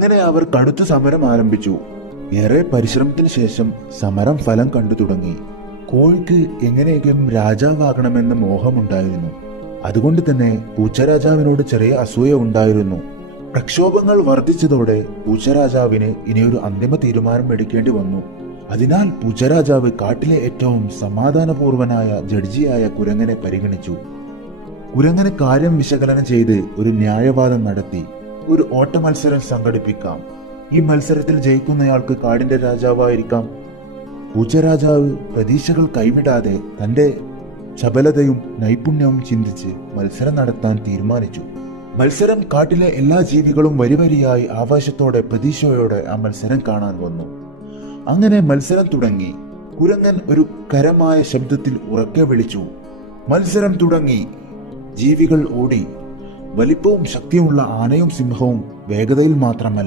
അങ്ങനെ അവർ കടുത്ത സമരം ആരംഭിച്ചു. ഏറെ പരിശ്രമത്തിന് ശേഷം സമരം ഫലം കണ്ടു തുടങ്ങി. കോഴിക്ക് എങ്ങനെയെങ്കിലും രാജാവാകണമെന്ന മോഹമുണ്ടായിരുന്നു. അതുകൊണ്ട് തന്നെ പൂച്ചരാജാവിനോട് ചെറിയ അസൂയ ഉണ്ടായിരുന്നു. പ്രക്ഷോഭങ്ങൾ വർദ്ധിച്ചതോടെ പൂച്ചരാജാവിന് ഇനിയൊരു അന്തിമ തീരുമാനം എടുക്കേണ്ടി വന്നു. അതിനാൽ പൂച്ചരാജാവ് കാട്ടിലെ ഏറ്റവും സമാധാനപൂർവനായ ജഡ്ജിയായ കുരങ്ങനെ പരിഗണിച്ചു. കുരങ്ങനെ കാര്യം വിശകലനം ചെയ്ത് ഒരു ന്യായവാദം നടത്തി. ഒരു ഓട്ട മത്സരം സംഘടിപ്പിക്കാം. ഈ മത്സരത്തിൽ ജയിക്കുന്നയാൾക്ക് കാടിന്റെ രാജാവായിരിക്കാം. പൂച്ചരാജാവ് പ്രതീക്ഷകൾ കൈവിടാതെ തന്റെ ചപലതയും നൈപുണ്യവും ചിന്തിച്ച് മത്സരം നടത്താൻ തീരുമാനിച്ചു. മത്സരം കാട്ടിലെ എല്ലാ ജീവികളും വരിവരിയായി ആവേശത്തോടെ പ്രതീക്ഷയോടെ ആ മത്സരം കാണാൻ വന്നു. അങ്ങനെ മത്സരം തുടങ്ങി. കുരങ്ങൻ ഒരു കരമായ ശബ്ദത്തിൽ ഉറക്കെ വിളിച്ചു, മത്സരം തുടങ്ങി. ജീവികൾ ഓടി. വലിപ്പവും ശക്തിയുമുള്ള ആനയും സിംഹവും വേഗതയിൽ മാത്രമല്ല